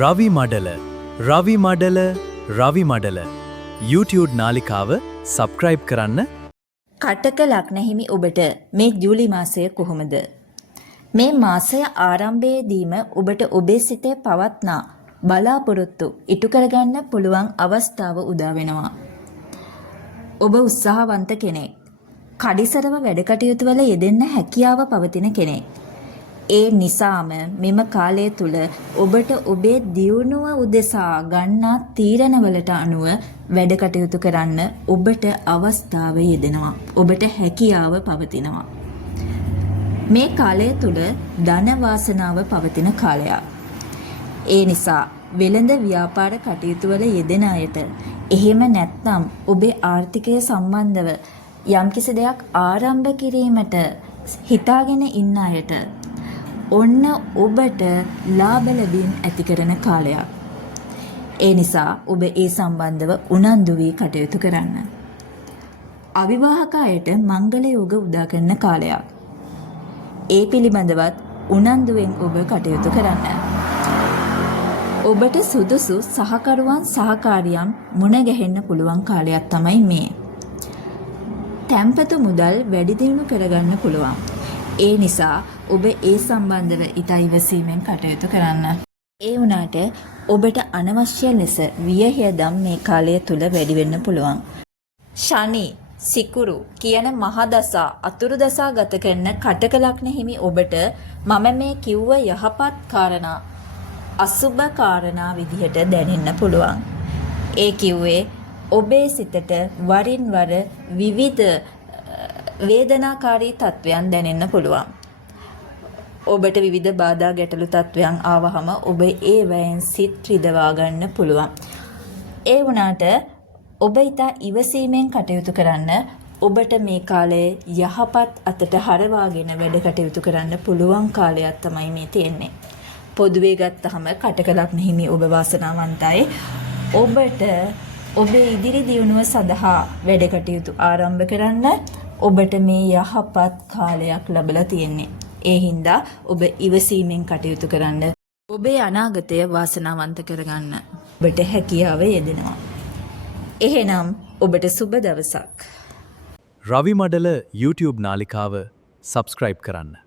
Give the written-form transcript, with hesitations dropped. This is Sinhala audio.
රවි මඩල රවි මඩල රවි මඩල YouTube නාලිකාව සබ්ස්ක්‍රයිබ් කරන්න. කටක ලග්න හිමි ඔබට මේ ජූලි මාසය කොහොමද? මේ මාසය ආරම්භයේදීම ඔබට ඔබේ සිතේ පවත්නා බලාපොරොත්තු ඉටු කරගන්න පුළුවන් අවස්ථාව උදා වෙනවා. ඔබ උත්සාහවන්ත කෙනෙක්. කඩිසරව වැඩ කටයුතු වල යෙදෙන්න හැකියාව පවතින කෙනෙක්. ඒ නිසාම මෙම කාලය තුල ඔබට ඔබේ දියුණුව උදෙසා ගන්නා තීරණවලට අනුව වැඩ කටයුතු කරන්න ඔබට අවස්ථාව යෙදෙනවා. ඔබට හැකියාව පවතිනවා. මේ කාලය තුල ධන වාසනාව පවතින කාලයක්. ඒ නිසා වෙළඳ ව්‍යාපාර කටයුතු වල යෙදෙන අයට එහෙම නැත්නම් ඔබේ ආර්ථිකය සම්බන්ධව යම්කිසි දෙයක් ආරම්භ කිරීමට හිතාගෙන ඉන්න අයට ඔන්න ඔබට ලාභ ලැබීම් ඇති කරන කාලයක්. ඒ නිසා ඔබ ඒ සම්බන්ධව උනන්දු වී කටයුතු කරන්න. අවිවාහක අයට මංගල යෝග උදා කරන කාලයක්. ඒ පිළිබඳවත් උනන්දුවෙන් ඔබ කටයුතු කරන්න. ඔබට සුදුසු සහකරුවන් සහකාරියන් මුණ ගැහෙන්න පුළුවන් කාලයක් තමයි මේ. තැන්පතු මුදල් වැඩි දියුණු කරගන්න පුළුවන්. ඒ නිසා ඔබ ඒ සම්බන්ධව ඉතා ඉවසීමෙන් කටයුතු කරන්න. ඒ වුණාට ඔබට අනවශ්‍ය ලෙස වියහියදම් මේ කාලය තුල වැඩි වෙන්න පුළුවන්. ශනි, සිකුරු කියන මහදසා අතුරු දසා ගත කරන කටක ලග්න හිමි ඔබට මම මේ කිව්ව යහපත් කාරණා අසුබ කාරණා විදිහට දැනෙන්න පුළුවන්. ඒ කිව්වේ ඔබේ සිතට වරින් වර විවිධ වේදනාකාරී තත්වයන් දැනෙන්න පුළුවන්. ඔබට විවිධ බාධා ගැටලු තත්වයන් ආවහම ඔබ ඒ වයින් සිත් රිදවා ගන්න පුළුවන්. ඒ වුණාට ඔබ ඊට ඉවසීමෙන් කටයුතු කරන්න. ඔබට මේ කාලයේ යහපත් අතට හරවාගෙන වැඩ කටයුතු කරන්න පුළුවන් කාලයක් තමයි මේ තියෙන්නේ. පොදුවේ ගත්තහම කටක ලග්න හිමි ඔබ වාසනාවන්තයි. ඔබට ඔබේ ඉදිරි දියුණුව සඳහා වැඩ කටයුතු ආරම්භ කරන්න ඔබට මේ යහපත් කාලයක් ලැබලා තියෙන්නේ. ඒ හින්දා ඔබ ඉවසීමෙන් කටයුතු කරන්න. ඔබේ අනාගතය වාසනාවන්ත කරගන්න ඔබට හැකියාව යෙදෙනවා. එහෙනම් ඔබට සුබ දවසක්. රවි මඩල YouTube නාලිකාව සබ්ස්ක්‍රයිබ් කරන්න.